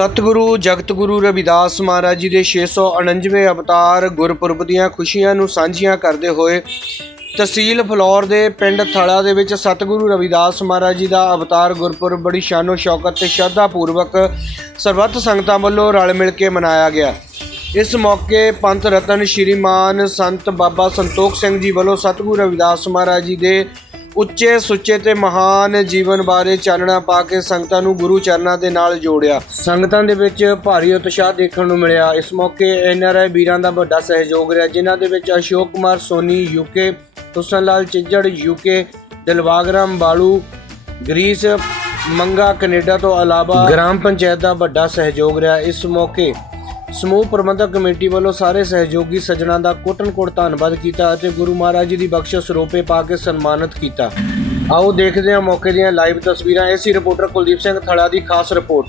ਸਤਿਗੁਰੂ ਜਗਤ ਗੁਰੂ ਰਵਿਦਾਸ ਮਹਾਰਾਜ ਜੀ ਦੇ 649ਵੇਂ ਅਵਤਾਰ ਗੁਰਪੁਰਬ ਦੀਆਂ ਖੁਸ਼ੀਆਂ ਨੂੰ ਸਾਂਝੀਆਂ ਕਰਦੇ ਹੋਏ ਤਹਿਸੀਲ ਫਲੌਰ ਦੇ ਪਿੰਡ ਥਲਾ ਦੇ ਵਿੱਚ ਸਤਿਗੁਰੂ ਰਵਿਦਾਸ ਮਹਾਰਾਜ ਜੀ ਦਾ ਅਵਤਾਰ ਗੁਰਪੁਰਬ ਬੜੀ ਸ਼ਾਨੋ ਸ਼ੌਕਤ ਤੇ ਸ਼ਰਧਾ ਪੂਰਵਕ ਸਰਬੱਤ ਸੰਗਤਾਂ ਵੱਲੋਂ ਰਲ ਮਿਲ ਕੇ ਮਨਾਇਆ ਗਿਆ। ਇਸ ਮੌਕੇ ਪੰਥ ਰਤਨ ਸ਼੍ਰੀਮਾਨ ਸੰਤ ਬਾਬਾ ਸੰਤੋਖ ਸਿੰਘ ਜੀ ਵੱਲੋਂ ਸਤਿਗੁਰੂ ਰਵਿਦਾਸ ਮਹਾਰਾਜ ਜੀ ਦੇ ਉੱਚੇ ਸੁੱਚੇ ਤੇ ਮਹਾਨ ਜੀਵਨ ਬਾਰੇ ਚਾਨਣਾ ਪਾ ਕੇ ਸੰਗਤਾਂ ਨੂੰ ਗੁਰੂ ਚਰਨਾਂ ਦੇ ਨਾਲ ਜੋੜਿਆ। ਸੰਗਤਾਂ ਦੇ ਵਿੱਚ ਭਾਰੀ ਉਤਸ਼ਾਹ ਦੇਖਣ ਨੂੰ ਮਿਲਿਆ। ਇਸ ਮੌਕੇ ਐਨਆਰਆਈ ਵੀਰਾਂ ਦਾ ਵੱਡਾ ਸਹਿਯੋਗ ਰਿਹਾ, ਜਿਨ੍ਹਾਂ ਦੇ ਵਿੱਚ ਅਸ਼ੋਕ ਕੁਮਾਰ ਸੋਨੀ ਯੂਕੇ ਹੁਸਨ ਲਾਲ ਚਿੱਜੜ ਯੂਕੇ ਦਿਲਵਾਗਰਾਮ ਬਾਲੂ, ਗ੍ਰੀਸ, ਮੰਗਾ, ਕੈਨੇਡਾ ਤੋਂ ਇਲਾਵਾ ਗ੍ਰਾਮ ਪੰਚਾਇਤ ਦਾ ਵੱਡਾ ਸਹਿਯੋਗ ਰਿਹਾ। ਇਸ ਮੌਕੇ ਸਮੂਹ ਪ੍ਰਬੰਧਕ ਕਮੇਟੀ ਵੱਲੋਂ ਸਾਰੇ ਸਹਿਯੋਗੀ ਸੱਜਣਾਂ ਦਾ ਕੋਟਨ-ਕੋਟ ਧੰਨਵਾਦ ਕੀਤਾ ਅਤੇ ਗੁਰੂ ਮਹਾਰਾਜ ਜੀ ਦੀ ਬਖਸ਼ਿਸ਼ ਰੋਪੇ ਪਾ ਕੇ ਸਨਮਾਨਿਤ ਕੀਤਾ। ਆਓ ਦੇਖਦੇ ਹਾਂ ਮੌਕੇ ਦੀਆਂ ਲਾਈਵ ਤਸਵੀਰਾਂ। ਐਸੀ ਰਿਪੋਰਟਰ ਕੁਲਦੀਪ ਸਿੰਘ ਥੜਾ ਦੀ ਖਾਸ ਰਿਪੋਰਟ।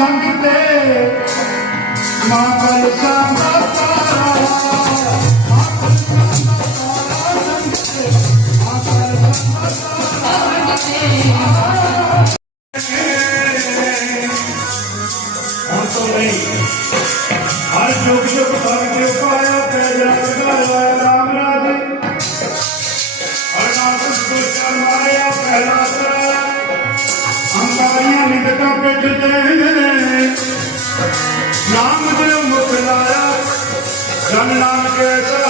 संगते माता श्यामा तारा Thank you. ਨਾਮ ਦੇ ਮੁਖ ਲਾਇਆ। ਜਨ ਨਾਨਕ ਐਸਾ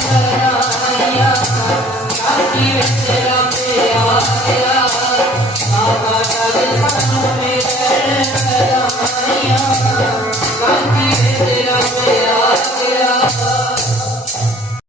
Thank you.